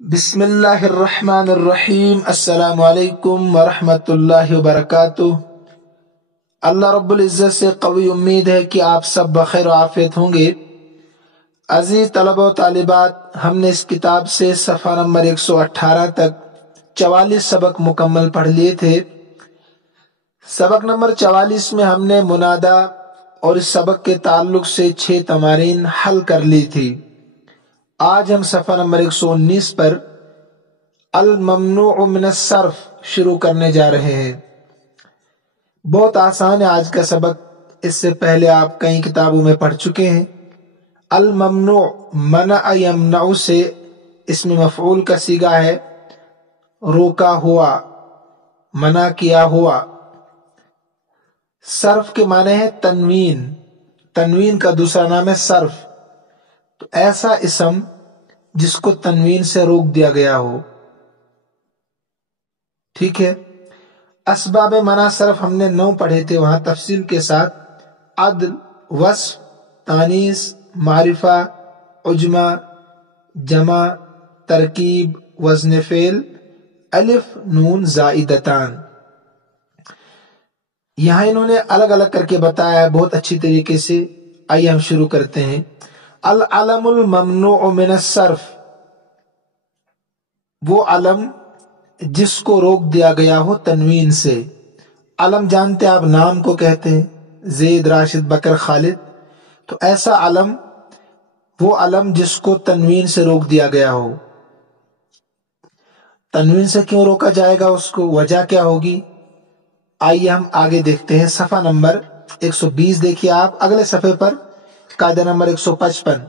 بسم اللہ الرحمن الرحیم۔ السلام علیکم ورحمۃ اللہ وبرکاتہ۔ اللہ رب العزت سے قوی امید ہے کہ آپ سب بخیر و عافیت ہوں گے۔ عزیز طلبہ و طالبات، ہم نے اس کتاب سے صفحہ نمبر 118 تک 44 سبق مکمل پڑھ لیے تھے۔ سبق نمبر 44 میں ہم نے منادا اور اس سبق کے تعلق سے 6 تمارین حل کر لی تھی۔ آج ہم صفحہ نمبر 119 پر الممنوع من الصرف شروع کرنے جا رہے ہیں۔ بہت آسان ہے آج کا سبق، اس سے پہلے آپ کئی کتابوں میں پڑھ چکے ہیں۔ الممنوع منع یمنع سے اسم مفعول کا صیغہ ہے، روکا ہوا، منع کیا ہوا۔ صرف کے معنی ہے تنوین، تنوین کا دوسرا نام ہے صرف۔ تو ایسا اسم جس کو تنوین سے روک دیا گیا ہو، ٹھیک ہے۔ اسباب منع صرف ہم نے 9 پڑھے تھے، وہاں تفصیل کے ساتھ عدل، وصف، تانیث، معرفہ، عجمہ، جمع، ترکیب، وزن فعل، الف نون زائدتان، یہاں انہوں نے الگ الگ کر کے بتایا ہے بہت اچھی طریقے سے۔ آئیے ہم شروع کرتے ہیں۔ العلم الممنوع من الصرف، وہ علم جس کو روک دیا گیا ہو تنوین سے۔ علم جانتے آپ نام کو کہتے ہیں، زید، راشد، بکر، خالد۔ تو ایسا علم، وہ علم جس کو تنوین سے روک دیا گیا ہو۔ تنوین سے کیوں روکا جائے گا اس کو، وجہ کیا ہوگی؟ آئیے ہم آگے دیکھتے ہیں۔ صفحہ نمبر 120 دیکھیے آپ، اگلے صفحے پر قاعدہ نمبر 155۔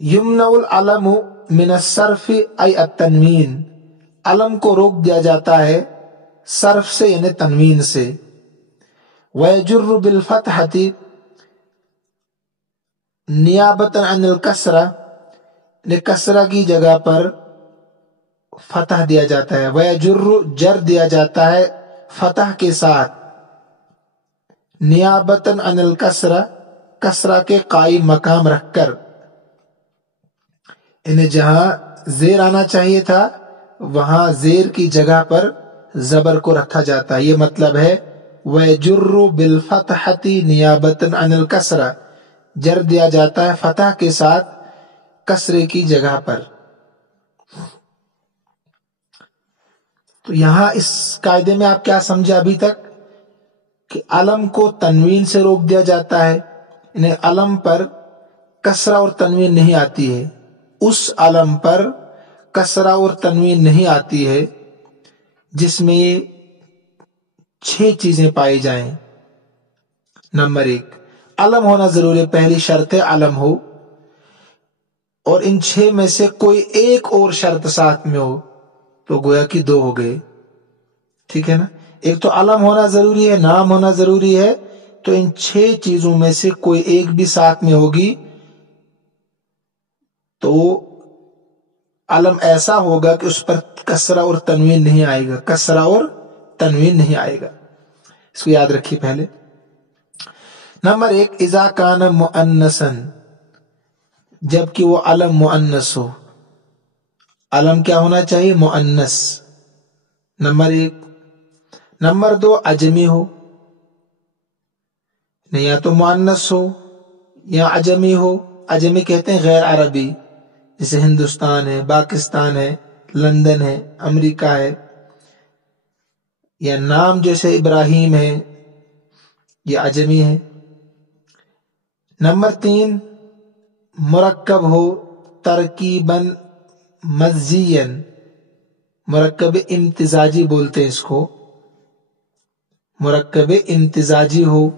یمنع العلم من الصرف ای التنوین، علم کو روک دیا جاتا ہے صرف سے یعنی تنوین سے۔ ویجر بالفتحۃ نیابۃ عن الکسرہ، کسرہ کی جگہ پر فتح دیا جاتا ہے۔ ویجر جر دیا جاتا ہے فتح کے ساتھ، نیابۃ عن الکسرہ، کسرہ کے قائم مقام رکھ کر، انہیں جہاں زیر آنا چاہیے تھا وہاں زیر کی جگہ پر زبر کو رکھا جاتا ہے۔ یہ مطلب ہے وَيَجُرُّ بِالْفَتْحَةِ نِيَابَةً عَنِ الْكَسْرَةِ، جر دیا جاتا ہے فتح کے ساتھ کسرے کی جگہ پر۔ تو یہاں اس قاعدے میں آپ کیا سمجھے ابھی تک کہ علم کو تنوین سے روک دیا جاتا ہے، انہیں علم پر کسرہ اور تنوین نہیں آتی ہے، اس علم پر کسرہ اور تنوین نہیں آتی ہے جس میں یہ 6 چیزیں پائی جائیں۔ نمبر 1، علم ہونا ضروری ہے، پہلی شرط ہے علم ہو، اور ان 6 میں سے کوئی ایک اور شرط ساتھ میں ہو تو گویا کہ 2 ہو گئے، ٹھیک ہے نا۔ ایک تو علم ہونا ضروری ہے، نام ہونا ضروری ہے، تو ان 6 چیزوں میں سے کوئی ایک بھی ساتھ میں ہوگی تو علم ایسا ہوگا کہ اس پر کسرہ اور تنوین نہیں آئے گا، کسرہ اور تنوین نہیں آئے گا۔ اس کو یاد رکھیے پہلے۔ نمبر 1، اذا کان مؤنثا، جبکہ وہ علم مؤنث ہو۔ علم کیا ہونا چاہیے؟ مؤنث، نمبر 1۔ نمبر 2، عجمی ہو، نہیں یا تو مؤنث ہو یا عجمی ہو۔ عجمی کہتے ہیں غیر عربی، جیسے ہندوستان ہے، پاکستان ہے، لندن ہے، امریکہ ہے، یا نام جیسے ابراہیم ہے، یہ عجمی ہے۔ نمبر 3، مرکب ہو، ترکیباً مزجیاً، مرکب امتزاجی بولتے ہیں اس کو، مرکب امتزاجی ہو۔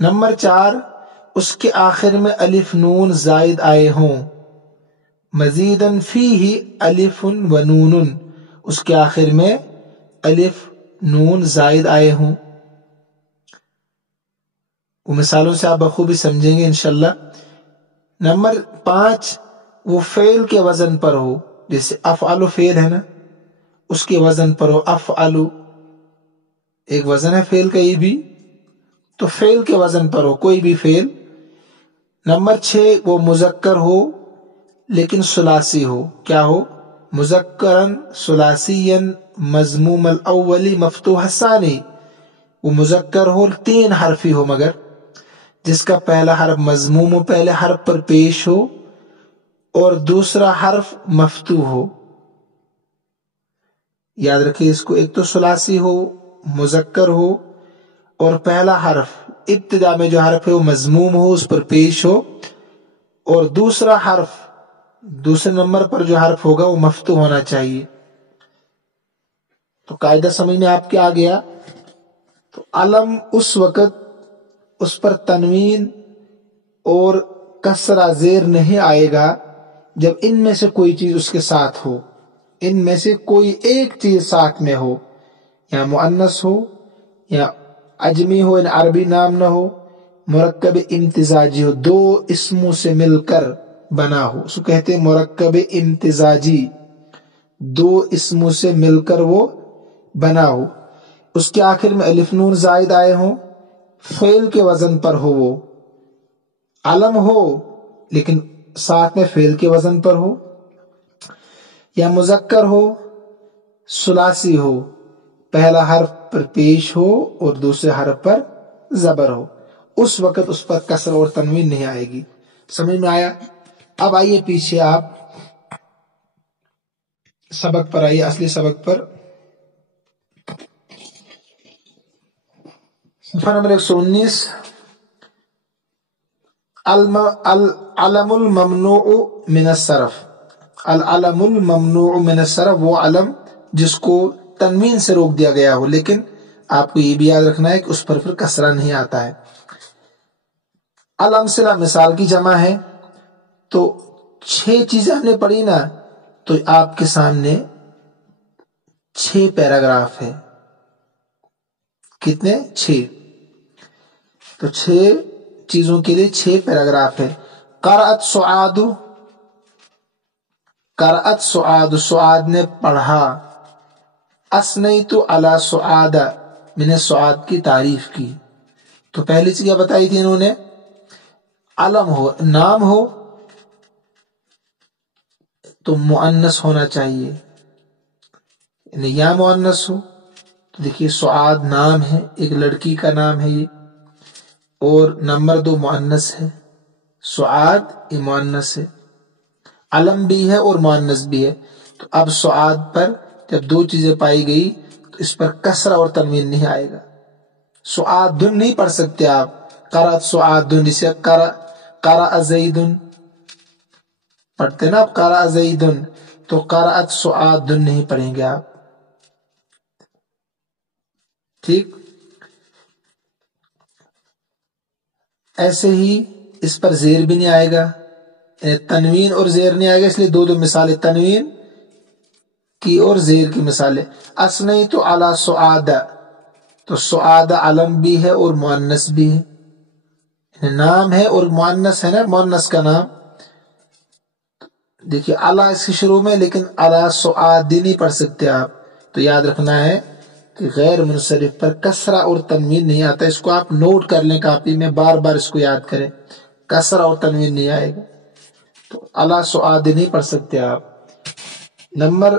نمبر 4، اس کے آخر میں الف نون زائد آئے ہوں، مزیداً فیہ الف و نون، اس کے آخر میں الف نون زائد آئے ہوں۔ وہ مثالوں سے آپ بخوبی سمجھیں گے انشاءاللہ۔ نمبر 5، وہ فعل کے وزن پر ہو، جیسے افعل فعل ہے نا، اس کے وزن پر ہو، افعل ایک وزن ہے فعل کا، یہ بھی تو فعل کے وزن پر ہو، کوئی بھی فعل۔ نمبر 6، وہ مذکر ہو لیکن سلاسی ہو. کیا ہو؟ مذکرن سلاسین مضموم الاولی مفتوح الثانی. وہ مذکر ہو 3 حرفی ہو مگر جس کا پہلا حرف مضموم ہو، پہلے حرف پر پیش ہو، اور دوسرا حرف مفتوح ہو. یاد رکھیے اس کو، ایک تو ثلاثی ہو، مذکر ہو، اور پہلا حرف ابتدا میں جو حرف ہے وہ مضموم ہو، اس پر پیش ہو، اور دوسرا حرف دوسرے نمبر پر جو حرف ہوگا وہ مفتوح ہونا چاہیے. تو قاعدہ سمجھ میں آپ کے آ گیا. تو علم اس وقت اس پر تنوین اور کسرہ زیر نہیں آئے گا جب ان میں سے کوئی چیز اس کے ساتھ ہو. ان میں سے کوئی ایک چیز ساتھ میں ہو، یا مؤنث ہو یا عجمی ہو، یعنی عربی نام نہ ہو، مرکب امتزاجی ہو، 2 اسموں سے مل کر بنا ہو. اس کو کہتے ہیں مرکب امتزاجی، 2 اسموں سے مل کر وہ بنا ہو. اس کے آخر میں الف نون زائد آئے ہوں، فعل کے وزن پر ہو، وہ علم ہو لیکن ساتھ میں فعل کے وزن پر ہو، یا مذکر ہو، ثلاثی ہو، پہلا حرف پر پیش ہو اور دوسرے حرف پر زبر ہو. اس وقت اس پر کسر اور تنوین نہیں آئے گی. سمجھ میں آیا؟ اب آئیے پیچھے، آپ سبق پر آئیے، اصلی سبق پر. صفحہ نمبر 119. العلم الممنوع من الصرف. العلم الممنوع من الصرف وہ علم جس کو تنوین سے روک دیا گیا ہو، لیکن آپ کو یہ بھی یاد رکھنا ہے کہ اس پر پھر کسرہ نہیں آتا ہے. الامثلہ مثال کی جمع ہے. تو 6 چیزیں ہم نے پڑھی نا، تو آپ کے سامنے 6 پیراگراف ہے. کتنے؟ 6. تو 6 چیزوں کے لیے 6 پیراگراف ہے. قرأت سعاد، قرأت سعاد، سعاد نے پڑھا. اثنیت علی سعاد، میں نے سعاد کی تعریف کی. تو پہلی چیز کیا بتائی تھی انہوں نے؟ علم ہو، نام ہو تو مؤنث ہونا چاہیے، یعنی یا مؤنث ہو. تو دیکھیے سعاد نام ہے، ایک لڑکی کا نام ہے یہ، اور نمبر 2 مؤنث ہے. سعاد یہ مؤنث ہے، علم بھی ہے اور مؤنث بھی ہے. تو اب سعاد پر جب 2 چیزیں پائی گئی تو اس پر کسرہ اور تنوین نہیں آئے گا. سعادن نہیں پڑھ سکتے آپ، قرأت سعادن، جسے قرأ زیدن پڑھتے نا آپ، قرأ زیدن، تو قرأت سعادن نہیں پڑھیں گے آپ. ٹھیک. ایسے ہی اس پر زیر بھی نہیں آئے گا، تنوین اور زیر نہیں آئے گا، اس لیے 2 مثالیں تنوین کی اور زیر کی مثالیں. اثنیت علی سعاد، تو سعاد علم بھی ہے اور مؤنث بھی ہے، نام ہے اور مؤنث ہے نا، مؤنث کا نام. دیکھیے علی اس کی شروع میں، لیکن علی سعاد نہیں پڑھ سکتے آپ. تو یاد رکھنا ہے کہ غیر منصرف پر کسرہ اور تنوین نہیں آتا. اس کو آپ نوٹ کر لیں کاپی میں، بار بار اس کو یاد کریں، کسرہ اور تنوین نہیں آئے گا. تو علی سعاد نہیں پڑھ سکتے آپ. نمبر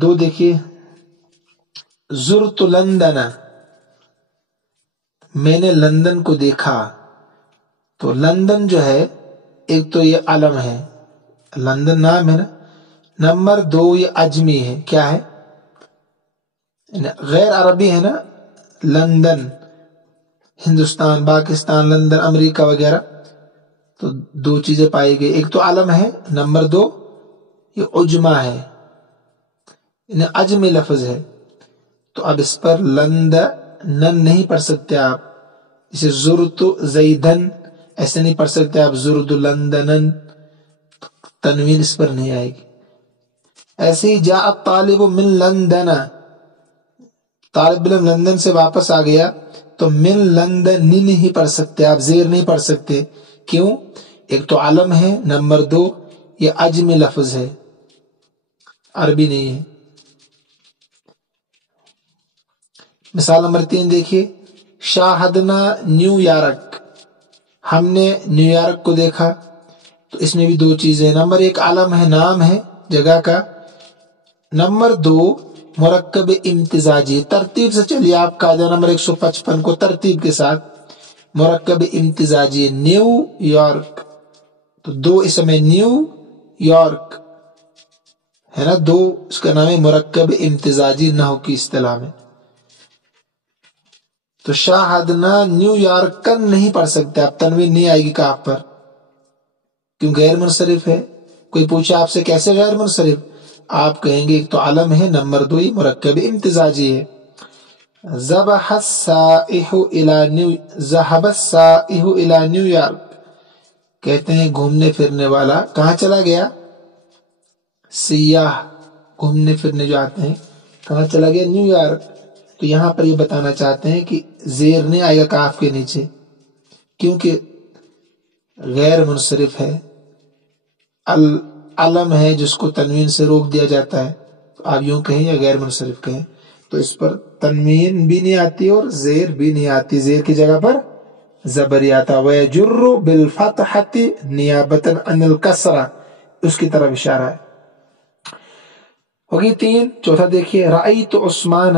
2 دیکھیے، زرت لندن، میں نے لندن کو دیکھا. تو لندن جو ہے ایک تو یہ علم ہے، لندن نام ہے نا. نمبر 2 یہ عجمی ہے، کیا ہے؟ غیر عربی ہے نا. لندن ہندوستان، پاکستان، لندن امریکہ وغیرہ. تو 2 چیزیں پائی گئی، ایک تو علم ہے، نمبر 2 یہ عجمہ ہے، یعنی عجمی لفظ ہے. تو اب اس پر لندن نہیں پڑھ سکتے آپ. جسے زرت زیدن ایسے نہیں پڑھ سکتے آپ، زرت لندنن، تنوین اس پر نہیں آئے گی. ایسے ہی جاء الطالب من لندن، طالب علم لندن سے واپس آ گیا. تو من لندن نہیں پڑھ سکتے آپ، زیر نہیں پڑھ سکتے. کیوں؟ ایک تو علم ہے، نمبر 2 یہ عجمی لفظ ہے، عربی نہیں ہے. مثال نمبر 3 دیکھیے، شاہدنا نیو یارک، ہم نے نیو یارک کو دیکھا. تو اس میں بھی دو چیزیں، نمبر ایک علم ہے، نام ہے جگہ کا، نمبر دو مرکب امتزاجی۔ ترتیب سے چلیے آپ قاعدہ نمبر 155 کو ترتیب کے ساتھ، مرکب امتزاجی نیو یارک، تو دو اسم نیو یارک ہے نا، دو اس کا نام ہے مرکب امتزاجی نحو کی اصطلاح میں۔ تو شاہدنا نیو یارکن نہیں پڑھ سکتے آپ، تنوین نہیں آئے گی کاف پر، کیوں غیر منصرف ہے۔ کوئی پوچھے آپ سے کیسے غیر منصرف، آپ کہیں گے ایک تو علم ہے، نمبر دو یہ مرکب امتزاجی ہے۔ ذبح السائح الى نیو یارک، کہتے ہیں گھومنے پھرنے والا کہاں چلا گیا، سیاح گھومنے پھرنے جو آتے ہیں کہاں چلا گیا، نیو یارک۔ تو یہاں پر یہ بتانا چاہتے ہیں کہ زیر نہیں آئے گا کاف کے نیچے، کیونکہ غیر منصرف ہے، علم ہے جس کو تنوین سے روک دیا جاتا ہے، تو آپ یوں کہیں یا غیر منصرف کہیں، تو اس پر تنوین بھی نہیں آتی اور زیر بھی نہیں آتی، زیر کی جگہ پر زبر آتا۔ وَيَجُرُّ بِالْفَتْحَةِ نِيَابَةً عَنِ الْكَسْرَةِ، اس کی طرف اشارہ ہے۔ ہوگی تین۔ چوتھا دیکھیے، رأیت عثمان،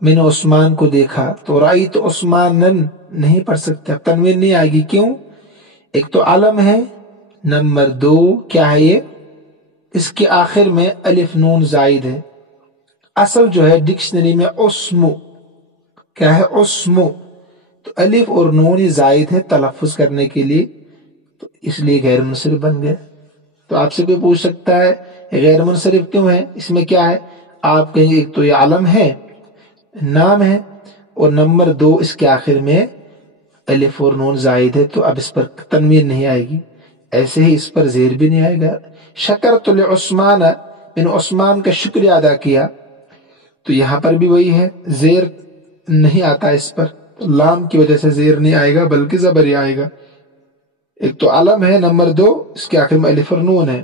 میں نے عثمان کو دیکھا، تو رأیت عثمانن نہیں پڑھ سکتے، اب تنوین نہیں آئے گی، کیوں، ایک تو علم ہے، نمبر دو کیا ہے یہ، اس کے آخر میں الف نون زائد ہے۔ اصل جو ہے ڈکشنری میں اسمو کیا ہے، اسمو، تو الف اور نون زائد ہے تلفظ کرنے کے لیے، تو اس لیے غیر منصرف بن گئے۔ تو آپ سے کوئی پوچھ سکتا ہے غیر منصرف کیوں ہے، اس میں کیا ہے، آپ کہیں گے ایک تو یہ علم ہے، نام ہے، اور نمبر دو اس کے آخر میں الف اور نون زائد ہے، تو اب اس پر تنوین نہیں آئے گی، ایسے ہی اس پر زیر بھی نہیں آئے گا۔ شکرت لعثمان، میں نے عثمان کا شکریہ ادا کیا، تو یہاں پر بھی وہی ہے، زیر نہیں آتا اس پر، لام کی وجہ سے زیر نہیں آئے گا بلکہ زبر ہی آئے گا۔ ایک تو علم ہے، نمبر دو اس کے آخر میں الف اور نون ہے۔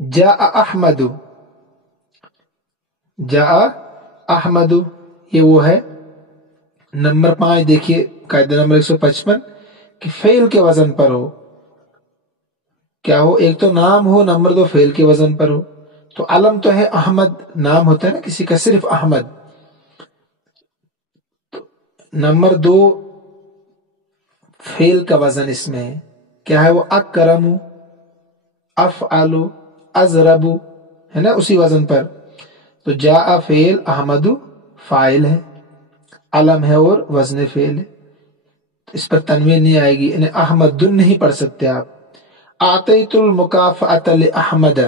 جاء احمد، جاء احمد یہ وہ ہے۔ نمبر 5 دیکھیے قاعدہ نمبر 155 کہ فعل کے وزن پر ہو، کیا ہو، ایک تو نام ہو، نمبر دو فعل کے وزن پر ہو۔ تو علم تو ہے احمد، نام ہوتا ہے نا کسی کا صرف احمد، نمبر دو فعل کا وزن اس میں ہے، کیا ہے وہ، اکرم، افعل، ازرب، ہے نا اسی وزن پر۔ تو جاء فعل، احمد فاعل ہے، علم ہے اور وزن فعل ہے، تو اس پر تنوین نہیں آئے گی، یعنی احمد نہیں پڑھ سکتے آپ۔ اعطیت المکافأۃ لاحمد،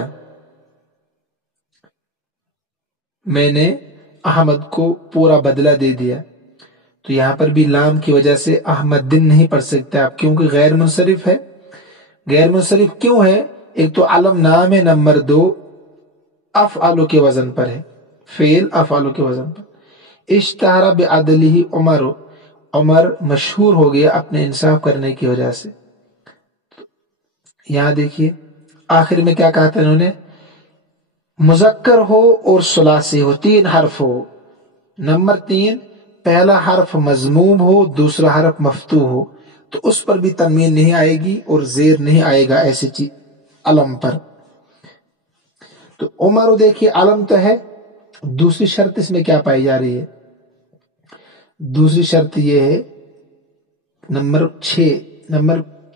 میں نے احمد کو پورا بدلہ دے دیا، تو یہاں پر بھی لام کی وجہ سے احمد نہیں پڑھ سکتے آپ، کیونکہ غیر منصرف ہے۔ غیر منصرف کیوں ہے، ایک تو علم نام ہے، نمبر دو افعل کے وزن پر ہے، فعل افعل کے وزن پر۔ اشتہر بعدلہ عمر، عمر مشہور ہو گیا اپنے انصاف کرنے کی وجہ سے۔ یہاں دیکھیے آخر میں کیا کہا تھا انہوں نے، مذکر ہو اور ثلاثی ہو، تین حرف ہو، نمبر تین پہلا حرف مضموم ہو، دوسرا حرف مفتوح ہو، تو اس پر بھی تنوین نہیں آئے گی اور زیر نہیں آئے گا ایسی چیز علم پر۔ تو عمر دیکھیے علم تو ہے، دوسری شرط اس میں کیا پائی جا رہی ہے، دوسری شرط یہ ہے نمبر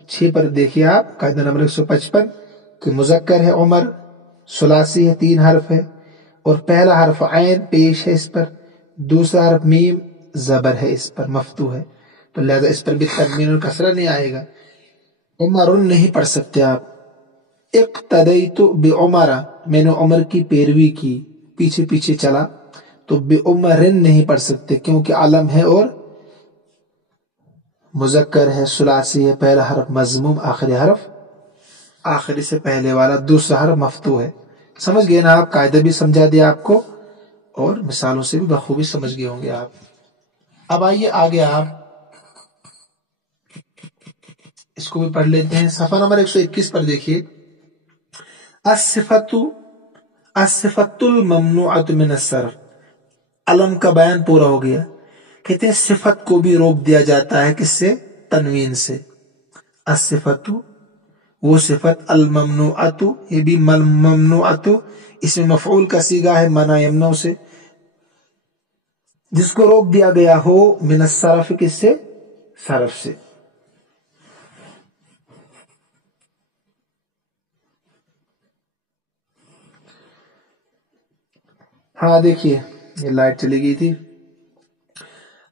6 پر دیکھیے آپ قاعدہ نمبر 155 کہ مذکر ہے عمر، ثلاثی ہے، تین حرف ہے، اور پہلا حرف عین پیش ہے اس پر، دوسرا حرف میم زبر ہے اس پر، مفتوح ہے، تو لہذا اس پر بھی تنوین اور کسرہ نہیں آئے گا، عمر نہیں پڑھ سکتے آپ۔ اقتدیت بعمر، میں نے عمر کی پیروی کی، پیچھے پیچھے چلا، تو بعمر نہیں پڑھ سکتے کیونکہ علم ہے اور مذکر ہے، ثلاثی ہے، پہلا حرف مضموم، آخری حرف آخری سے پہلے والا، دوسرا حرف مفتوح ہے۔ سمجھ گئے نا آپ، قاعدہ بھی سمجھا دیا آپ کو اور مثالوں سے بھی بخوبی سمجھ گئے ہوں گے آپ۔ اب آئیے آگے آپ اس کو بھی پڑھ لیتے ہیں، صفحہ نمبر 121 پر دیکھیے، الصفۃ الممنوعۃ من الصرف، علم کا بیان پورا ہو گیا، کہتے ہیں صفت کو بھی روک دیا جاتا ہے کس سے، تنوین سے۔ الصفۃ وہ صفت الممنوعۃ، یہ بھی ممنوعۃ اس میں مفعول کا صیغہ ہے منع یمنع سے، جس کو روک دیا گیا ہو من الصرف، کس سے؟ صرف سے۔ ہاں دیکھیے یہ لائٹ چلی گئی تھی۔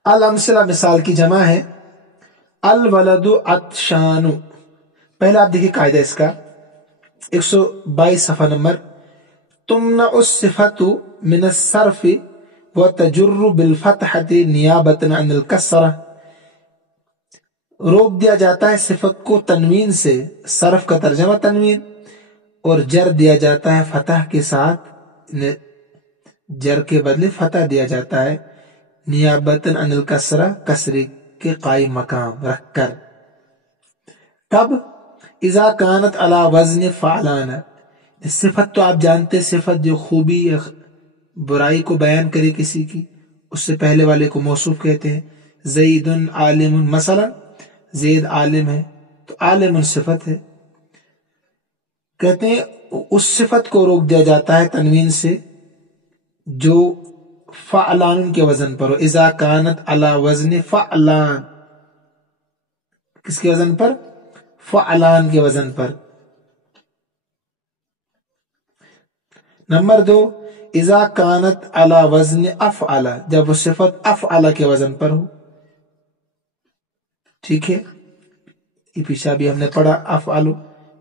الامثلہ مثال کی جمع ہے، الولد عطشان۔ پہلا آپ دیکھیے قاعدہ اس کا 122 صفحہ نمبر، تمنع الصفۃ من الصرف وتجر بالفتحۃ نیابۃ عن الکسرہ، روک دیا جاتا ہے صفت کو تنوین سے، صرف کا ترجمہ تنوین، اور جر دیا جاتا ہے فتح کے ساتھ، جر کے بدلے فتح دیا جاتا ہے، نیابۃ عن الکسرہ، کسرے کے قائم مقام رکھ کر۔ کب؟ اذا کانت علی وزن فعلان، صفت تو آپ جانتے، صفت جو خوبی یا برائی کو بیان کرے کسی کی، اس سے پہلے والے کو موصوف کہتے ہیں۔ زید عالم، مثلا زید عالم ہے تو عالم صفت ہے، کہتے ہیں اس صفت کو روک دیا جاتا ہے تنوین سے جو فعلان کے وزن پر ہو۔ اذا کانت علی وزن فعلان، کس کے وزن پر؟ فعلان کے وزن پر۔ نمبر 2، اذا کانت علی وزن افعل، جب وہ صفت افعل کے وزن پر ہو۔ ٹھیک ہے، یہ پیچھے بھی ہم نے پڑھا، افعل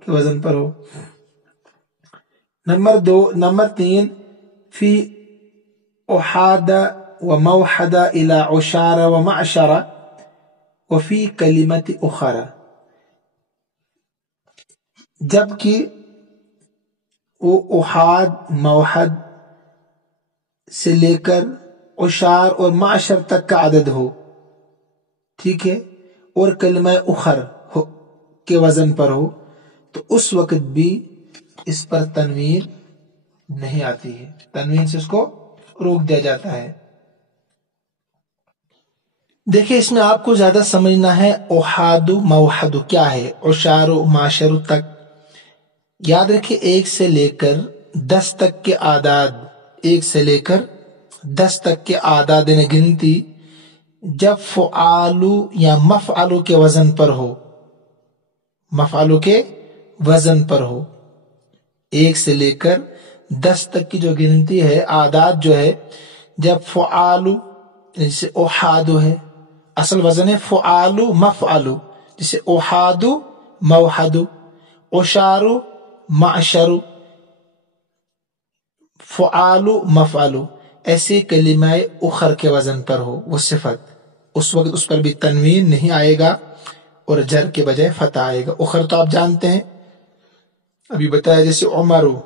کے وزن پر ہو۔ نمبر 3، فی احاد و موحد الى عشار و معشر وفی کلمت اخرى، جبکہ وہ احاد موحد سے لے کر عشار اور معشر تک کا عدد ہو، ٹھیک ہے، اور کلمہ اخر کے وزن پر ہو، تو اس وقت بھی اس پر تنوین نہیں آتی ہے، تنوین سے اس کو روک دیا جاتا ہے۔ دیکھیں اس میں آپ کو زیادہ سمجھنا ہے احاد موحد کیا ہے، عشار و معشر تک۔ یاد رکھیں 1 سے لے کر 10 تک کے اعداد، 1 سے لے کر 10 تک کے اعداد نے گنتی جب فعالو یا مفعلو کے وزن پر ہو، مفعلو کے وزن پر ہو، 1 سے لے کر 10 تک کی جو گنتی ہے، اعداد جو ہے، جب فعالو جیسے احادو ہے، اصل وزن ہے فعالو مفعلو، جیسے احادو موحدو، عشارو معشرو، فعالو مفعلو، ایسے کلمہ اخر کے وزن پر ہو وہ صفت، اس وقت اس پر بھی تنوین نہیں آئے گا اور جر کے بجائے فتح آئے گا۔ اخر تو آپ جانتے ہیں، ابھی بتایا، جیسے عمرو،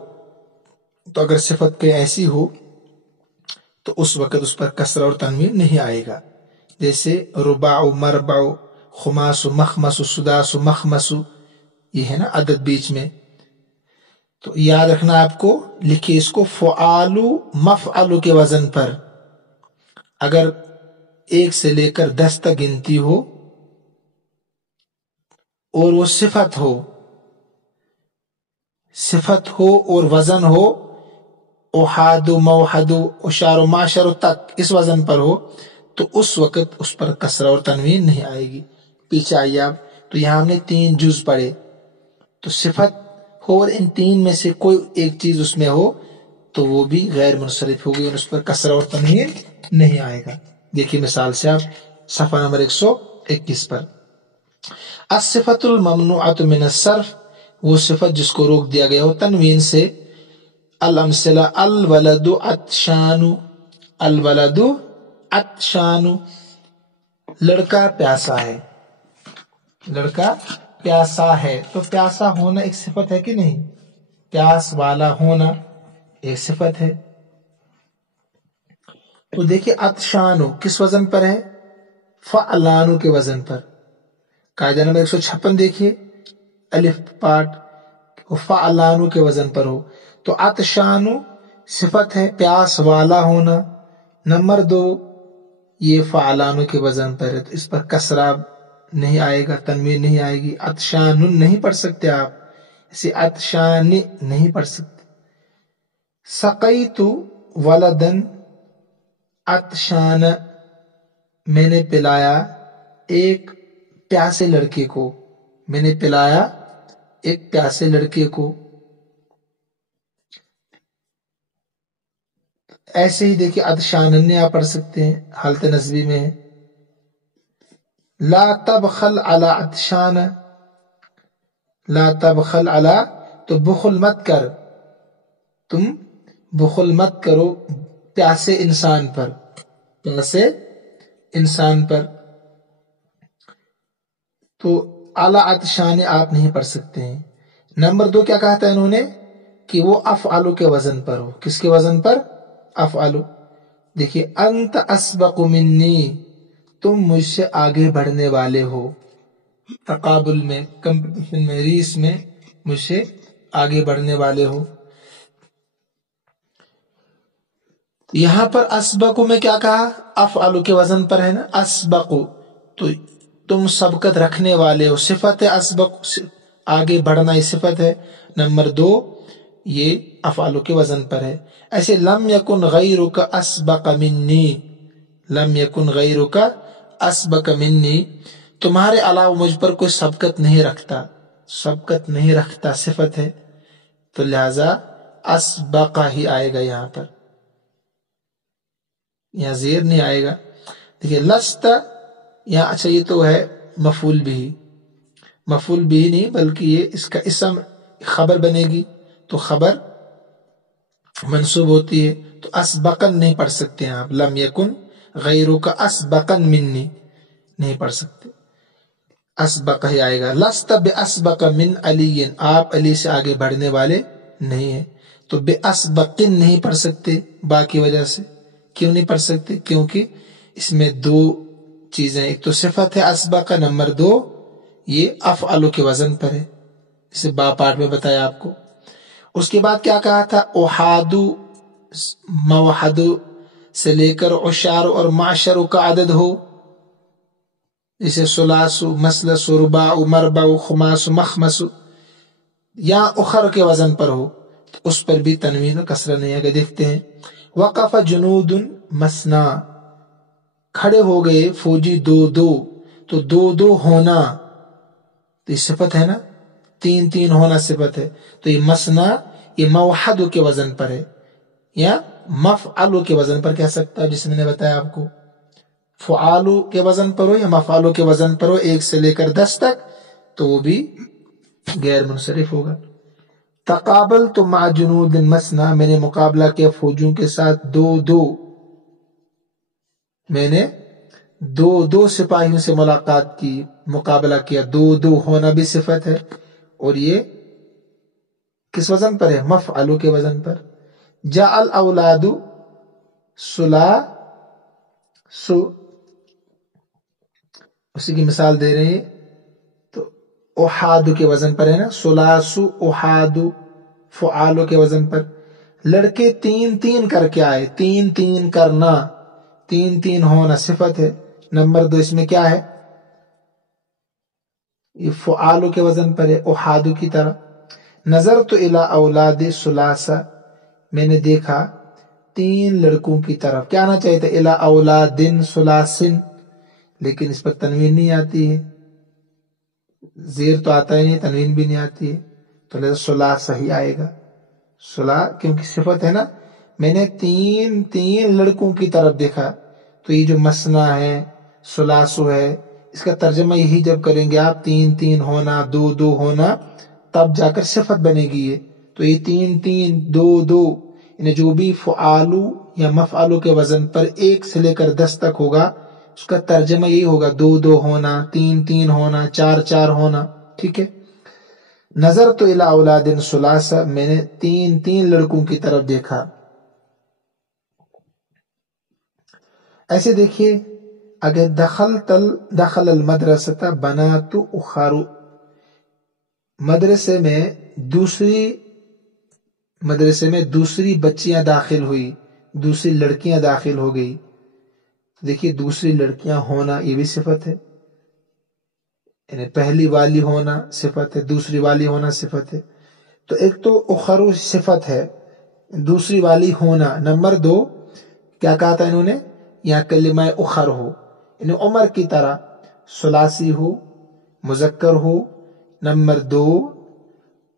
تو اگر صفت کوئی ایسی ہو تو اس وقت اس پر کسر اور تنوین نہیں آئے گا، جیسے رباع مربع خماس مخمس سداس مخمس، یہ ہے نا عدد بیچ میں، تو یاد رکھنا آپ کو، لکھیے اس کو فعالو مفعلو کے وزن پر، اگر 1 سے لے کر 10 تک گنتی ہو اور وہ صفت ہو اور وزن ہو احاد موحد عشار و معشر تک، اس وزن پر ہو، تو اس وقت اس پر کسرہ اور تنوین نہیں آئے گی۔ پیچھے آئیے آپ، تو یہاں ہم نے 3 جز پڑھے، تو صفت ہو اور ان 3 میں سے کوئی ایک چیز اس میں ہو تو وہ بھی غیر منصرف ہوگی اور اس پر کسرہ اور تنوین نہیں آئے گا۔ دیکھیے مثال سے آپ صفحہ نمبر 121 پر، الصفۃ الممنوعۃ من الصرف، وہ صفت جس کو روک دیا گیا ہو تنوین سے۔ الامثلہ الولد عطشان، الولد عطشان، لڑکا پیاسا ہے، لڑکا پیاسا ہے، تو پیاسا ہونا ایک صفت ہے کہ نہیں؟ پیاس والا ہونا ایک صفت ہے۔ تو دیکھیے عطشانو کس وزن پر ہے؟ فعلانو کے وزن پر۔ قاعدہ نمبر 156 دیکھیے، الف پارٹ، فعلانو کے وزن پر ہو، تو عطشانو صفت ہے پیاس والا ہونا۔ نمبر 2، یہ فعلانو کے وزن پر ہے تو اس پر کسرہ نہیں آئے گا، تنوین نہیں آئے گی، عطشان نہیں پڑھ سکتے آپ، اسے عطشان نہیں پڑھ سکتے. سقیت ولدن عطشان، میں نے پلایا ایک پیاسے لڑکے کو. میں نے پلایا ایک پیاسے لڑکے کو. ایسے ہی دیکھیے عطشان آپ پڑھ سکتے ہیں، حالت نصبی میں ہے. لا تبخل علی عطشان، لا تبخل علی، تو بخل مت کر، تم بخل مت کرو پیاسے انسان پر، پیاسے انسان پر. تو اعلی عطشان آپ نہیں پڑھ سکتے ہیں. نمبر 2 کیا کہا تھا انہوں نے کہ وہ افعلو کے وزن پر ہو. کس کے وزن پر؟ افعلو. دیکھیے انت اسبق منی، تم مجھ سے آگے بڑھنے والے ہو. تقابل میں، کمپٹیشن میں، ریس میں مجھ سے آگے بڑھنے والے ہو. یہاں پر اسبقو میں کیا کہا؟ افعلو کے وزن پر ہے نا اسبقو، تو تم سبقت رکھنے والے ہو، صفت ہے اسبق، آگے بڑھنا یہ صفت ہے. نمبر 2 یہ افعلو کے وزن پر ہے. ایسے لم یکن غیرک اسبق منی، لم یکن غیرک اسبق منی، تمہارے علاوہ مجھ پر کوئی سبقت نہیں رکھتا، سبقت نہیں رکھتا صفت ہے، تو لہذا اسبق ہی آئے گا یہاں پر، یہاں زیر نہیں آئے گا. دیکھیے لست یہاں، اچھا یہ تو ہے مفعول بھی، مفعول بھی نہیں بلکہ یہ اس کا اسم خبر بنے گی، تو خبر منصوب ہوتی ہے، تو اسبقن نہیں پڑھ سکتے ہیں آپ. لم یکن غیرک اسبقن منی نہیں پڑھ سکتے، اسبق ہی آئے گا. لست باسبق من علی، آپ علی سے آگے بڑھنے والے نہیں ہیں، تو بے اسبقن نہیں پڑھ سکتے با کی وجہ سے. کیوں نہیں پڑھ سکتے؟ کیونکہ اس میں 2 چیزیں، ایک تو صفت ہے اسبق، نمبر 2 یہ افعلو کے وزن پر ہے، اسے با پارٹ میں بتایا آپ کو. اس کے بعد کیا کہا تھا؟ احادو، موحدو سے لے کر عشار اور معشر کا عدد ہو، جیسے سلاسو، مسلس، رباع، مربع، خماس، مخمس، یا اخر کے وزن پر ہو تو اس پر بھی تنوین و کسرہ نہیں آگے. دیکھتے ہیں وقف جنود مسنا، کھڑے ہو گئے فوجی 2 تو 2 ہونا تو یہ صفت ہے نا، 3 ہونا صفت ہے، تو یہ مسنا یہ موحد کے وزن پر ہے، یا مفعل کے وزن پر کہہ سکتا ہے، جس میں نے بتایا آپ کو فعالو کے وزن پر ہو یا مفعلو کے وزن پر ہو 1 سے لے کر 10 تک تو وہ بھی غیر منصرف ہوگا. تقابل تو مع جنود مسنا، میں نے مقابلہ کیا فوجوں کے ساتھ 2، میں نے 2 سپاہیوں سے ملاقات کی، مقابلہ کیا. 2 ہونا بھی صفت ہے، اور یہ کس وزن پر ہے؟ مفعلو کے وزن پر. جاء الاولاد سلاسو، اسی کی مثال دے رہے ہیں، تو احادو کے وزن پر ہے نا، سلاسو احادو، فعالو کے وزن پر. لڑکے 3 کر کے آئے، 3 کرنا، 3 ہونا صفت ہے. نمبر 2 اس میں کیا ہے؟ یہ فعالو کے وزن پر ہے احادو کی طرح. نظر تو الی اولاد سلاسہ، میں نے دیکھا 3 لڑکوں کی طرف. کیا آنا چاہیے تھا؟ الی اولاد سلاسن، لیکن اس پر تنوین نہیں آتی ہے، زیر تو آتا ہی نہیں، تنوین بھی نہیں آتی ہے، تو لہذا سلاسہ ہی آئے گا. سلا کیونکہ صفت ہے نا، میں نے 3 لڑکوں کی طرف دیکھا، تو یہ جو مسنا ہے، سلاسو ہے، اس کا ترجمہ یہی جب کریں گے آپ 3 ہونا، 2 ہونا، تب جا کر صفت بنے گی یہ. تو یہ 3 2 یعنی جو بھی فعالو یا مفعلو کے وزن پر 1 سے لے کر 10 تک ہوگا اس کا ترجمہ یہی ہوگا 2 ہونا، 3 ہونا، 4 ہونا. ٹھیک ہے. نظر تو الی اولاد سلاسہ، میں نے 3 لڑکوں کی طرف دیکھا. ایسے دیکھیے اگر دخل المدرسہ بنات اخر، مدرسے میں دوسری بچیاں داخل ہوئی، دوسری لڑکیاں داخل ہو گئی. دیکھیے دوسری لڑکیاں ہونا یہ بھی صفت ہے، یعنی پہلی والی ہونا صفت ہے، دوسری والی ہونا صفت ہے. تو ایک تو اخرو صفت ہے، دوسری والی ہونا. نمبر 2 کیا کہا تھا انہوں نے؟ یا کلمہ اخر ہو، یعنی عمر کی طرح ثلاثی ہو، مذکر ہو. نمبر 2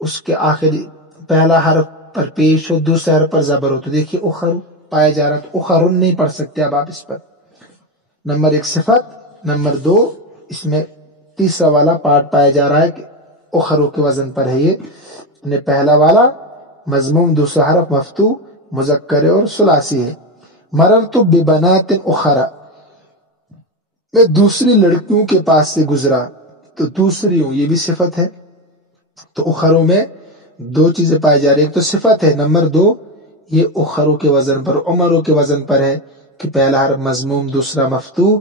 اس کے آخری پہلا حرف پر پیش ہو، دوسرے حرف پر زبر ہو. تو دیکھیے اخر پایا جا رہا، تو اخرن نہیں پڑھ سکتے اب آپ اس پر. نمبر 1 صفت، نمبر 2 اس میں تیسرا والا پارٹ پایا جا رہا ہے کہ اخرو کے وزن پر ہے. یہ پہلا والا مضموم، دوسرا حرف مفتوح، مذکر اور ثلاثی ہے. مررت ببنات اخرى، میں دوسری لڑکیوں کے پاس سے گزرا. تو دوسری ہوں یہ بھی صفت ہے. تو اخرو میں 2 چیزیں پائی جا رہی، ایک تو صفت ہے، نمبر 2 یہ اخرو کے وزن پر، عمرو کے وزن پر ہے کہ پہلا حرف مضموم، دوسرا مفتوح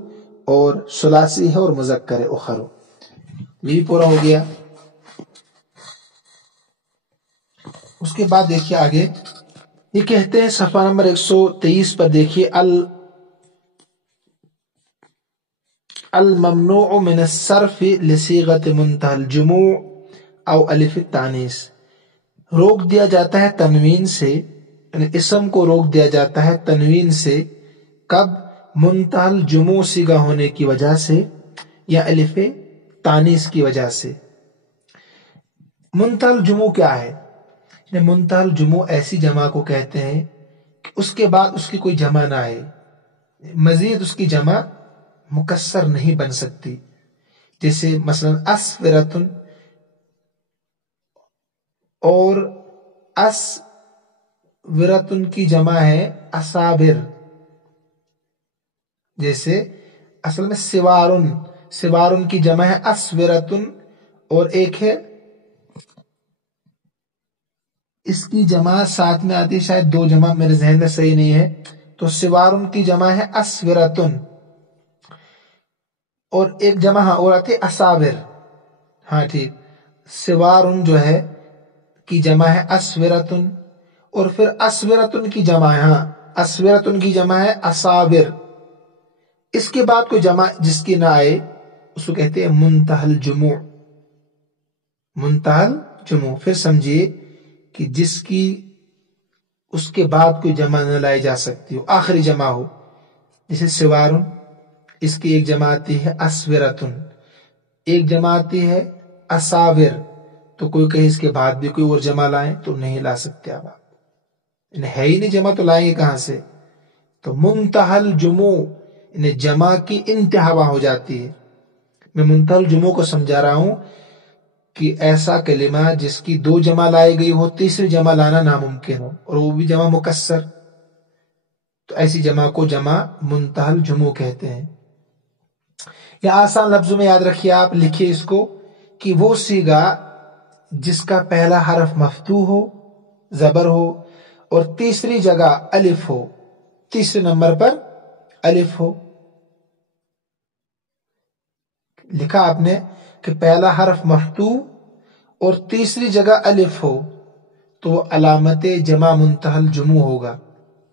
اور ثلاثی ہے اور مذکر ہے اخرو. یہ بھی پورا ہو گیا. اس کے بعد دیکھیے آگے یہ کہتے ہیں صفحہ نمبر 123 پر دیکھیے الممنوع من الصرف لصيغة منتهى الجموع او الف التانیث، روک دیا جاتا ہے تنوین سے، یعنی اسم کو روک دیا جاتا ہے تنوین سے. کب؟ منتہى الجموع صیغہ ہونے کی وجہ سے یا الف تانیث کی وجہ سے. منتہى الجموع کیا ہے؟ منتہى الجموع ایسی جمع کو کہتے ہیں کہ اس کے بعد اس کی کوئی جمع نہ آئے، مزید اس کی جمع مکسر نہیں بن سکتی. جیسے مثلا اسورتن اور اسورتن کی جمع ہے اسابر. جیسے اصل میں سوارن کی جمع ہے اسورتن، اور ایک ہے اس کی جمع ساتھ میں آتی ہے، شاید 2 جمع میرے ذہن میں صحیح نہیں ہے. تو سوارن کی جمع ہے اسورتن، اور ایک جمع اور آتی ہے اساور. ہاں ٹھیک، سوارن جو ہے کی جمع ہے اسورتن، اور پھر اسورتن کی جمع ہے، ہاں اسورتن کی جمع ہے اساور. اس کے بعد کوئی جمع جس کی نہ آئے اس کو کہتے ہیں منتہى الجموع. منتہى الجموع پھر سمجھیے کہ جس کی اس کے بعد کوئی جمع نہ لائی جا سکتی ہو، آخری جمع ہو. جیسے سوارن، اس کی ایک جمع آتی ہے اسورتن، ایک جمع آتی ہے اساور. تو کوئی کہیں اس کے بعد بھی کوئی اور جمع لائیں تو نہیں لا سکتے اب آپ، ہے ہی نہیں جمع تو لائیں گے کہاں سے؟ تو منتہى الجموع جمع کی انتہا وہاں ہو جاتی ہے. میں منتہى الجموع کو سمجھا رہا ہوں کہ ایسا کلمہ جس کی 2 جمع لائی گئی ہو، تیسری جمع لانا ناممکن ہو، اور وہ بھی جمع مکسر، تو ایسی جمع کو جمع منتہى الجموع کہتے ہیں. یا آسان لفظوں میں یاد رکھیے، آپ لکھیے اس کو کہ وہ صیغہ جس کا پہلا حرف مفتوح ہو، زبر ہو، اور تیسری جگہ الف ہو، تیسرے نمبر پر الف ہو. لکھا آپ نے کہ پہلا حرف مفتوح اور تیسری جگہ الف ہو، تو وہ علامت جمع منتہى الجموع ہوگا،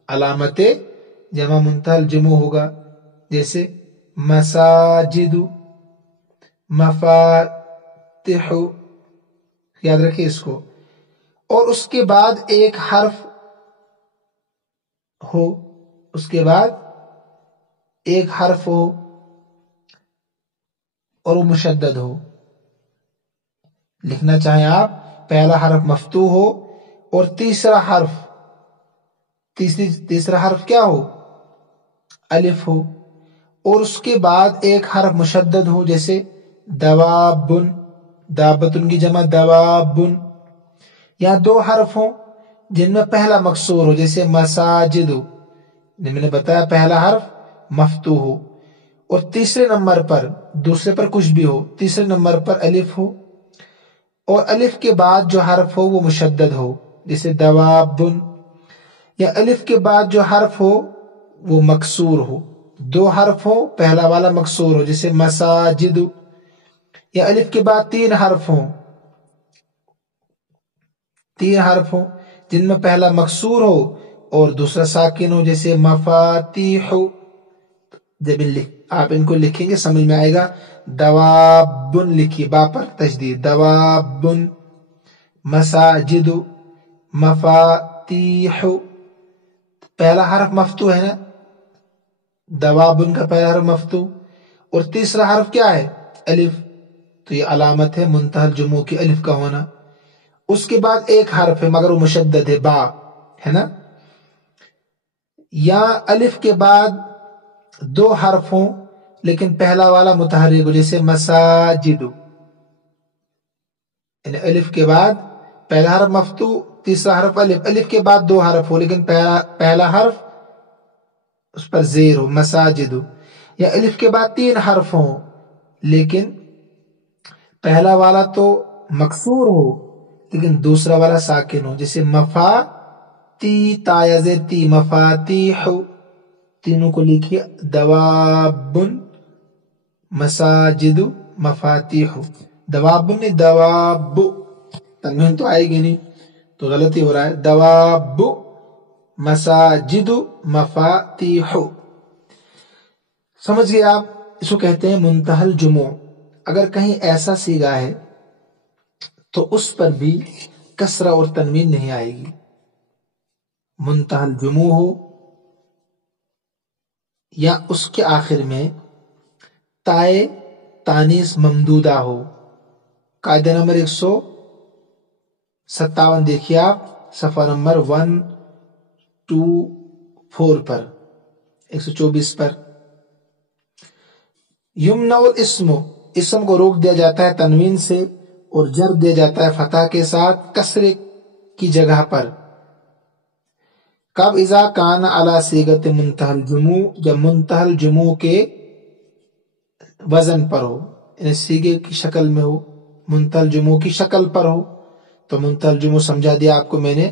علامت جمع منتہى الجموع ہوگا. جیسے مساجد، مفاتح، یاد رکھیں اس کو. اور اس کے بعد ایک حرف ہو، اس کے بعد ایک حرف ہو اور وہ مشدد ہو. لکھنا چاہیں آپ، پہلا حرف مفتوح ہو اور تیسرا حرف کیا ہو؟ الف ہو، اور اس کے بعد ایک حرف مشدد ہو. جیسے دوابن، دابتن کی جمع دوابن. یا 2 حرف ہوں جن میں پہلا مکسور ہو، جیسے مساجد، میں نے بتایا پہلا حرف مفتوح ہو اور تیسرے نمبر پر، دوسرے پر کچھ بھی ہو، تیسرے نمبر پر الف ہو، اور الف کے بعد جو حرف ہو وہ مشدد ہو، جیسے دوابن. یا الف کے بعد جو حرف ہو وہ مکسور ہو، 2 حرف ہو، پہلا والا مکسور ہو، جیسے مساجد. یا الف کے بعد 3 حرف ہوں، 3 حرف ہوں جن میں پہلا مکسور ہو اور دوسرا ساکن ہو، جیسے مفاتیح. جب آپ ان کو لکھیں گے سمجھ میں آئے گا. دوابن لکھیے، با پر تشدید، دوابن. مساجد، مفاتیح، پہلا حرف مفتوح ہے نا، دوابن کا پہلا حرف مفتوح، اور تیسرا حرف کیا ہے؟ الف، تو یہ علامت ہے منتہی الجموع کی الف کا ہونا۔ اس کے بعد ایک حرف ہے مگر وہ مشدد ہے، با ہے نا، یا الف کے بعد دو حرف ہوں لیکن پہلا والا متحرک ہو، جیسے مساجد، یعنی الف کے بعد پہلا حرف مفتوح، تیسرا حرف الف، الف کے بعد دو حرف ہو لیکن پہلا حرف اس پر زیر ہو، مساجد، یا الف کے بعد تین حرف ہوں لیکن پہلا والا تو مکسور ہو لیکن دوسرا والا ساکن ہو، جیسے مفاتی، تا یا زیر تی، مفاتیح، تینوں کو لکھیے، دوابن، مساجد، مفاتیح، دوابن نہیں، دواب، تنوین تو آئے گی نہیں تو غلطی ہو رہا ہے، دواب، مساجد، مفاتیح۔ سمجھ گئے آپ؟ اس کو کہتے ہیں منتہی الجموع۔ اگر کہیں ایسا سیگا ہے تو اس پر بھی کسرہ اور تنوین نہیں آئے گی، منتہی الجموع ہو یا اس کے آخر میں تائے تانیث ممدودہ ہو۔ قاعدہ نمبر 157 دیکھیے آپ، صفحہ نمبر 124 پر، 124 پر، یمنع الاسم، اسم کو روک دیا جاتا ہے تنوین سے اور جر دیا جاتا ہے فتح کے ساتھ کسرے کی جگہ پر۔ کب؟ اذا کان علی صیغۃ منتہی الجموع، جب منتہی الجموع کے وزن پر ہو، یعنی صیغے کی شکل میں ہو، منتہی الجموع کی شکل پر ہو۔ تو منتہی الجموع سمجھا دیا آپ کو میں نے،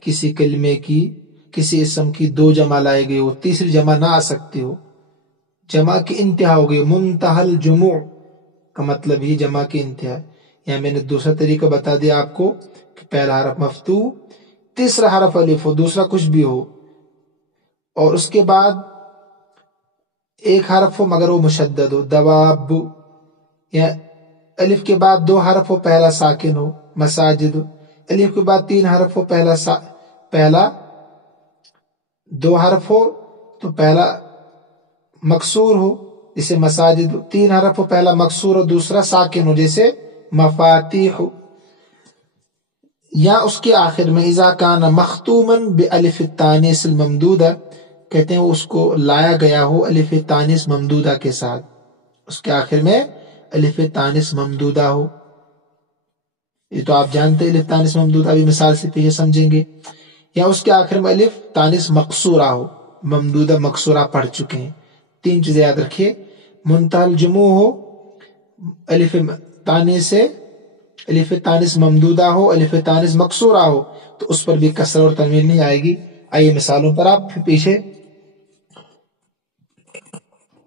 کسی کلمے کی، کسی اسم کی دو جمع لائے گئی ہو، تیسری جمع نہ آ سکتی ہو، جمع کی انتہا ہو گئی، منتہی الجموع کا مطلب ہی جمع کی انتہا۔ یہاں میں نے دوسرا طریقہ بتا دیا آپ کو کہ پہلا حرف مفتوح، تیسرا حرف الف ہو، دوسرا کچھ بھی ہو، اور اس کے بعد ایک حرف ہو مگر وہ مشدد ہو، دواب، یا الف کے بعد دو حرف ہو، پہلا ساکن ہو، مساجد، الف کے بعد تین حرف ہو، پہلا دو حرف ہو تو پہلا مکسور ہو، جیسے مساجد، تین حرف ہو، پہلا مکسور ہو دوسرا ساکن ہو، جیسے مفاتیح، یا اس کے آخر میں اذا کان مختوما بالف التانیث الممدودہ، کہتے ہیں اس کو لایا گیا ہو الف تانیث ممدودہ کے ساتھ، اس کے آخر میں الف تانیث ممدودہ ہو۔ یہ تو آپ جانتے ہیں الف تانیث ممدودہ، ابھی مثال سے پیچھے سمجھیں گے۔ یا اس کے آخر میں الف تانیث مقصورہ ہو، ممدودہ مقصورہ پڑھ چکے ہیں۔ تین چیزیں یاد رکھیے، منتہی الجموع ہو، الف تانیث سے الف تانیث ممدودہ ہو، الف تانیث مقصورہ ہو، تو اس پر بھی کسرہ اور تنوین نہیں آئے گی۔ آئیے مثالوں پر آپ پیچھے،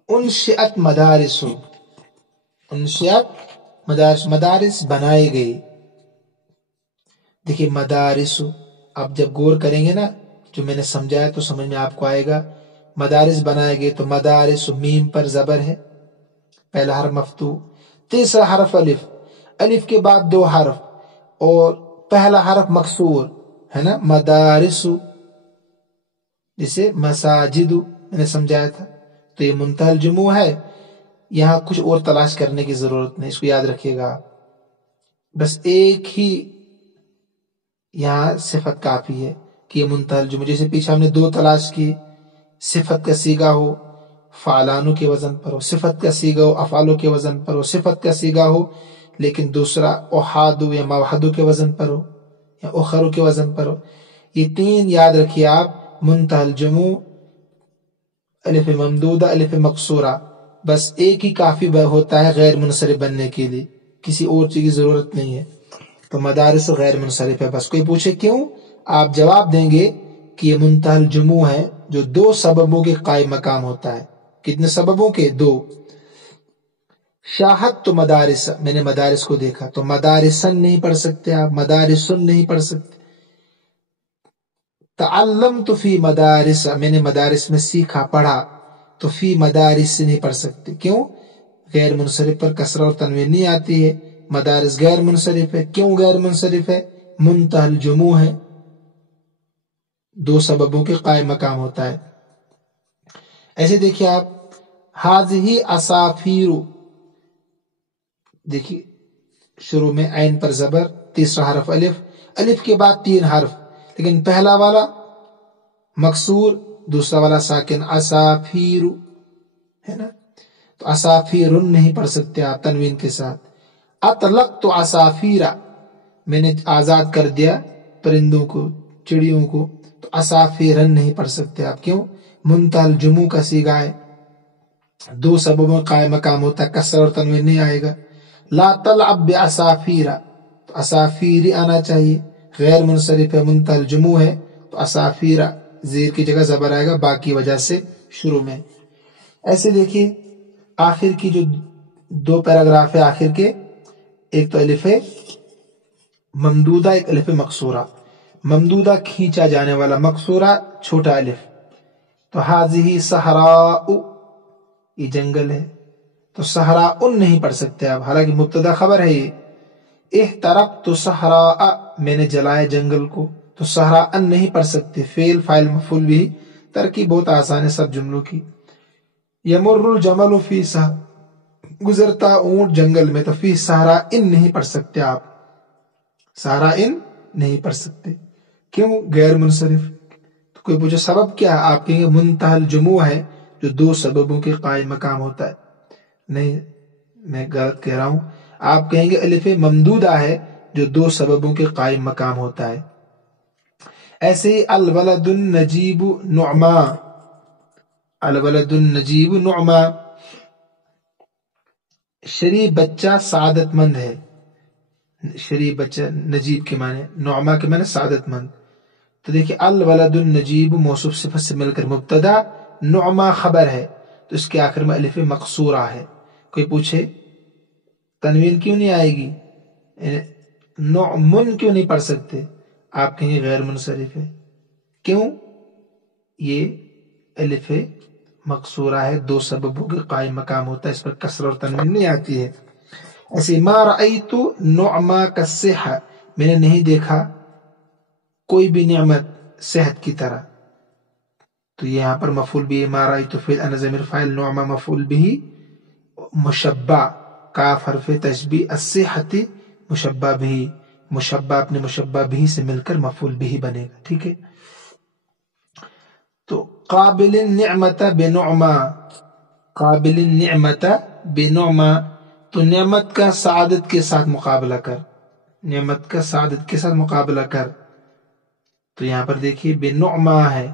انشئت مدارس، انشئت مدارس، مدارس بنائے گئے۔ دیکھیے مدارس، آپ جب غور کریں گے نا جو میں نے سمجھایا تو سمجھ میں آپ کو آئے گا۔ مدارس بنائے گئے تو مدارس میم پر زبر ہے، پہلا حرف مفتوح، تیسرا حرف الف، الف کے بعد دو حرف اور پہلا حرف مکسور ہے نا، مدارس، جسے مساجد میں نے سمجھایا تھا۔ تو یہ منتہی الجموع ہے، یہاں کچھ اور تلاش کرنے کی ضرورت نہیں، اس کو یاد رکھیے گا، بس ایک ہی یہاں صفت کافی ہے کہ یہ منتہی الجموع۔ جیسے پیچھے ہم نے دو تلاش کی، صفت کا صیغہ ہو فعلانو کے وزن پر ہو، صفت کا صیغہ ہو افعالو کے وزن پر ہو، صفت کا صیغہ ہو لیکن دوسرا احادو یا موحدو کے وزن پر ہو یا اخرو کے وزن پر ہو۔ یہ تین یاد رکھیے آپ، منتہی الجموع، الف ممدودہ، الف مقصورہ، بس ایک ہی کافی ہوتا ہے غیر منصرف بننے کے لیے، کسی اور چیز کی ضرورت نہیں ہے۔ تو مدارس غیر منصرف ہے، بس کوئی پوچھے کیوں، آپ جواب دیں گے کہ یہ منتہی الجموع ہے جو دو سببوں کے قائم مقام ہوتا ہے۔ کتنے سببوں کے؟ دو۔ شاہد تو مدارس، میں نے مدارس کو دیکھا، تو مدارسن نہیں پڑھ سکتے آپ، مدارسن نہیں پڑھ سکتے۔ تعلمت فی مدارس، میں نے مدارس میں سیکھا پڑھا، تو فی مدارس سے نہیں پڑھ سکتے، کیوں؟ غیر منصرف پر کسرہ اور تنوین نہیں آتی ہے، مدارس غیر منصرف ہے۔ کیوں غیر منصرف ہے؟ منتہل جموع ہے، دو سببوں کے قائم مقام ہوتا ہے۔ ایسے دیکھیے آپ، ہاذہی اسافیر، دیکھیے شروع میں عین پر زبر، تیسرا حرف الف، الف کے بعد 3 حرف، لیکن پہلا والا مکسور، دوسرا والا ساکن، اسافیر ہے نا، تو اسافیر نہیں پڑھ سکتے آپ تنوین کے ساتھ۔ اطلقت اسافیرا، میں نے آزاد کر دیا پرندوں کو، چڑیوں کو، تو اسافیرن نہیں پڑھ سکتے آپ، کیوں؟ منتہل جموع کا صیغہ ہے، دو سببوں قائم مقام ہوتا ہے، کسر اور تنوین نہیں آئے گا۔ لا تلعب بعصافیرا، تو اسافیری آنا چاہیے، غیر منصرف ہے، منتہل جموع ہے، تو اسافیرا زیر کی جگہ زبر آئے گا باقی وجہ سے شروع میں۔ ایسے دیکھیے آخر کی جو 2 پیراگراف ہے آخر کے، ایک تو الف ممدودہ، ایک الف مقصورہ۔ ممدودہ کھینچا جانے والا، مقصورہ چھوٹا الف، تو ہاذہی صحراء، یہ جنگل ہے، تو صحراء نہیں پڑھ سکتے آپ، حالانکہ مبتدا خبر ہے یہ۔ احترقت صحراء، میں نے جلایا جنگل کو، تو صحراء نہیں پڑھ سکتے، فعل فاعل مفعول بھی، ترکیب بہت آسان ہے سب جملوں کی۔ یمر الجمل فی گزرتا اونٹ جنگل میں، تو فی صحراء نہیں پڑھ سکتے آپ، صحراء نہیں پڑھ سکتے، کیوں؟ غیر منصرف۔ تو کوئی پوچھے سبب کیا ہے، آپ کہیں گے منتہل جموع ہے جو 2 سببوں کے قائم مقام ہوتا ہے۔ نہیں، میں غلط کہہ رہا ہوں، آپ کہیں گے الف ممدودہ ہے جو 2 سببوں کے قائم مقام ہوتا ہے۔ ایسے ہی الولد النجیب نعما، الولد النجیب نعما، شریف بچہ سعادت مند ہے، شریف بچہ، نجیب کے معنی، نعما کے معنی سعادت مند۔ تو دیکھیں الولد النجیب موصوف صفت سے مل کر مبتدا، نعما خبر ہے، تو اس کے آخر میں الف مقصورہ ہے۔ کوئی پوچھے تنوین کیوں نہیں آئے گی، نعمن کیوں نہیں پڑھ سکتے، آپ کہیں غیر منصرف ہے، کیوں؟ یہ الف مقصورہ ہے، 2 سببوں کے قائم مقام ہوتا ہے، اس پر کسر اور تنوین نہیں آتی ہے۔ ایسے ما رأیت نعما کالصحہ، میں نے نہیں دیکھا کوئی بھی نعمت صحت کی طرح، تو یہاں پر مفعول بھی، ما رأیت فعل ان ضمیر فاعل، نعما مفعول بھی، مشبہ کاف حرف تشبیہ، الصحۃ مشبہ بھی، مشبہ اپنے مشبہ بھی سے مل کر مفعول بھی بنے گا، ٹھیک ہے۔ تو قابل النعمت بنعما، قابل النعمت بنعما، تو نعمت کا سعادت کے ساتھ مقابلہ کر، نعمت کا سعادت کے ساتھ مقابلہ کر، تو یہاں پر دیکھیے بنعما ہے،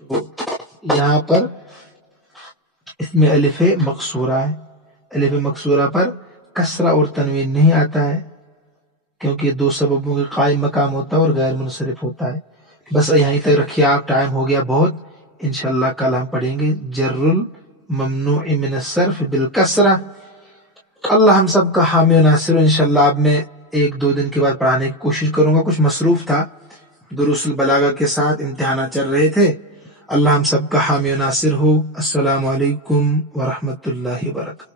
تو یہاں پر اس میں الف مقصورہ ہے، الف مقصورہ پر کسرہ اور تنوین نہیں آتا ہے، کیونکہ 2 سببوں کے قائم مقام ہوتا ہے اور غیر منصرف ہوتا ہے۔ بس یہیں تک رکھیے آپ، ٹائم ہو گیا بہت، انشاءاللہ کل ہم پڑھیں گے جر الممنوع من الصرف بالکسرہ۔ اللہ ہم سب کا حامی و ناصر، انشاءاللہ اب میں 1-2 دن کے بعد پڑھانے کی کوشش کروں گا، کچھ مصروف تھا، دروس البلاغہ کے ساتھ امتحانات چل رہے تھے۔ اللہ ہم سب کا حامی و ناصر ہو۔ السلام علیکم ورحمۃ اللہ وبرکاتہ۔